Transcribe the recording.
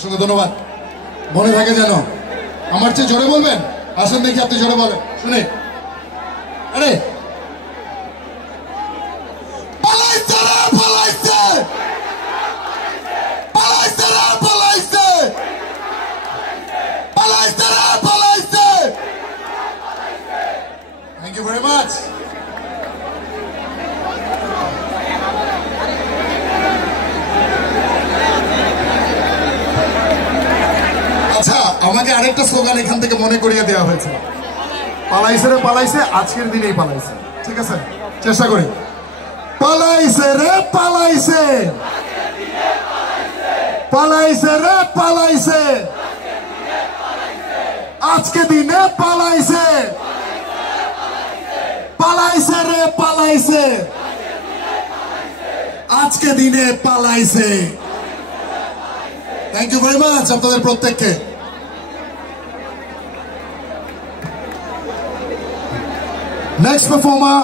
অসংখ্য ধন্যবাদ। মনে থাকে যেন। আমার চেয়ে জোরে বলবেন। আসেন দেখি আপনি জোরে বলেন শুনে। আরে পালাইছে রে পালাইছে, পালাইছে রে পালাইছে, পালাইছে রে পালাইছে। Thank you very much. আচ্ছা, আমাকে আরেকটা স্লোগান এখান থেকে মনে করিয়ে দেওয়া হয়েছে, পালাইছে রে পালাইছে, আজকের দিনেই পালাইছে। ঠিক আছে, চেষ্টা করি। পালাইছে রে পালাইছে, পালাইছে রে পালাইছে, আজকে দিনে পালাইছে, পালাইছে রে পালাইছে, আজকে দিনে পালাইছে। থ্যাংক ইউ ভেরি মাচ আপনাদের প্রত্যেককে। Next performer